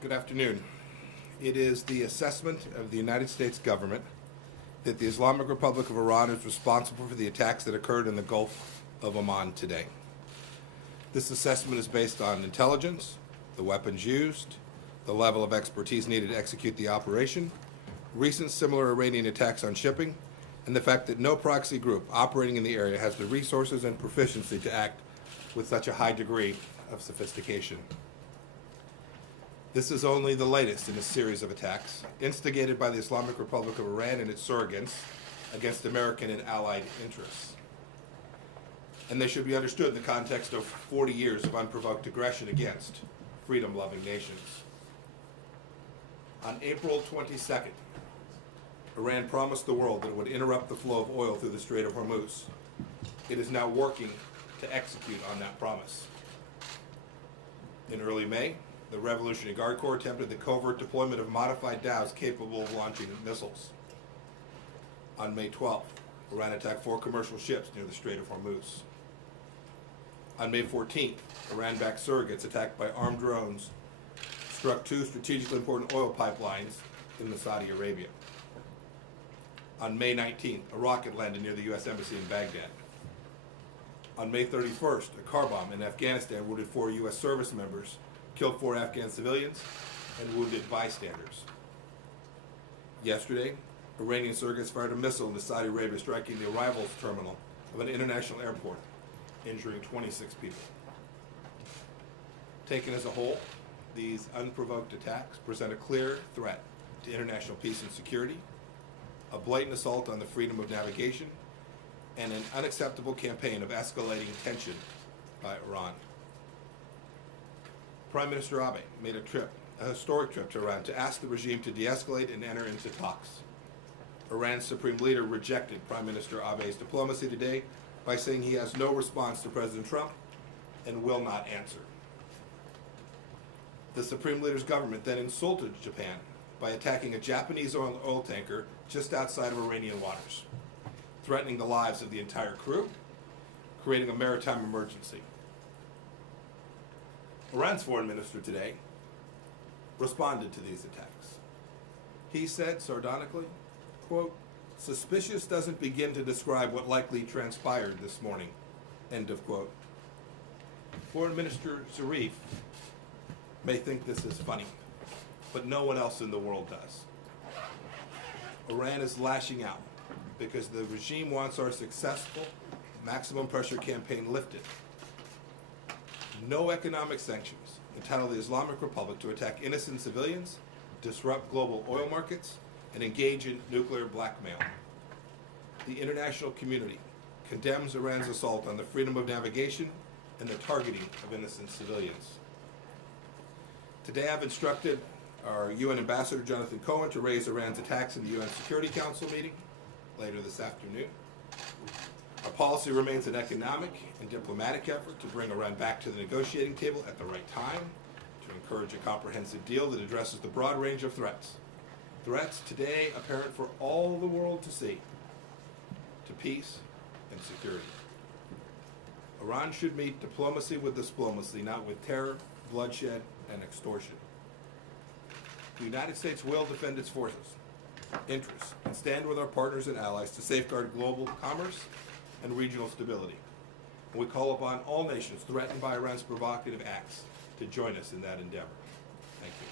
Good afternoon. It is the assessment of the United States government that the Islamic Republic of Iran is responsible for the attacks that occurred in the Gulf of Oman today. This assessment is based on intelligence, the weapons used, the level of expertise needed to execute the operation, recent similar Iranian attacks on shipping, and the fact that no proxy group operating in the area has the resources and proficiency to act with such a high degree of sophistication. This is only the latest in a series of attacks instigated by the Islamic Republic of Iran and its surrogates against American and allied interests. And they should be understood in the context of 40 years of unprovoked aggression against freedom-loving nations. On April 22nd, Iran promised the world that it would interrupt the flow of oil through the Strait of Hormuz. It is now working to execute on that promise. In early May, the Revolutionary Guard Corps attempted the covert deployment of modified dhows capable of launching missiles. On May 12th, Iran attacked 4 commercial ships near the Strait of Hormuz. On May 14th, Iran-backed surrogates attacked by armed drones struck 2 strategically important oil pipelines in Saudi Arabia. On May 19th, a rocket landed near the U.S. Embassy in Baghdad. On May 31st, a car bomb in Afghanistan wounded 4 U.S. service members, killed 4 Afghan civilians, and wounded bystanders. Yesterday, Iranian surrogates fired a missile into Saudi Arabia, striking the arrivals terminal of an international airport, injuring 26 people. Taken as a whole, these unprovoked attacks present a clear threat to international peace and security, a blatant assault on the freedom of navigation, and an unacceptable campaign of escalating tension by Iran. Prime Minister Abe made a historic trip to Iran to ask the regime to de-escalate and enter into talks. Iran's supreme leader rejected Prime Minister Abe's diplomacy today by saying he has no response to President Trump and will not answer. The supreme leader's government then insulted Japan by attacking a Japanese oil tanker just outside of Iranian waters, threatening the lives of the entire crew, creating a maritime emergency. Iran's foreign minister today responded to these attacks. He said sardonically, quote, "Suspicious doesn't begin to describe what likely transpired this morning," end of quote. Foreign Minister Zarif may think this is funny, but no one else in the world does. Iran is lashing out because the regime wants our successful maximum pressure campaign lifted. No economic sanctions entitle the Islamic Republic to attack innocent civilians, disrupt global oil markets, and engage in nuclear blackmail. The international community condemns Iran's assault on the freedom of navigation and the targeting of innocent civilians. Today I've instructed our UN Ambassador Jonathan Cohen to raise Iran's attacks in the UN Security Council meeting later this afternoon. Our policy remains an economic and diplomatic effort to bring Iran back to the negotiating table at the right time, to encourage a comprehensive deal that addresses the broad range of threats. Threats today apparent for all the world to see, to peace and security. Iran should meet diplomacy with diplomacy, not with terror, bloodshed, and extortion. The United States will defend its forces, interests, and stand with our partners and allies to safeguard global commerce and regional stability. And we call upon all nations threatened by Iran's provocative acts to join us in that endeavor. Thank you.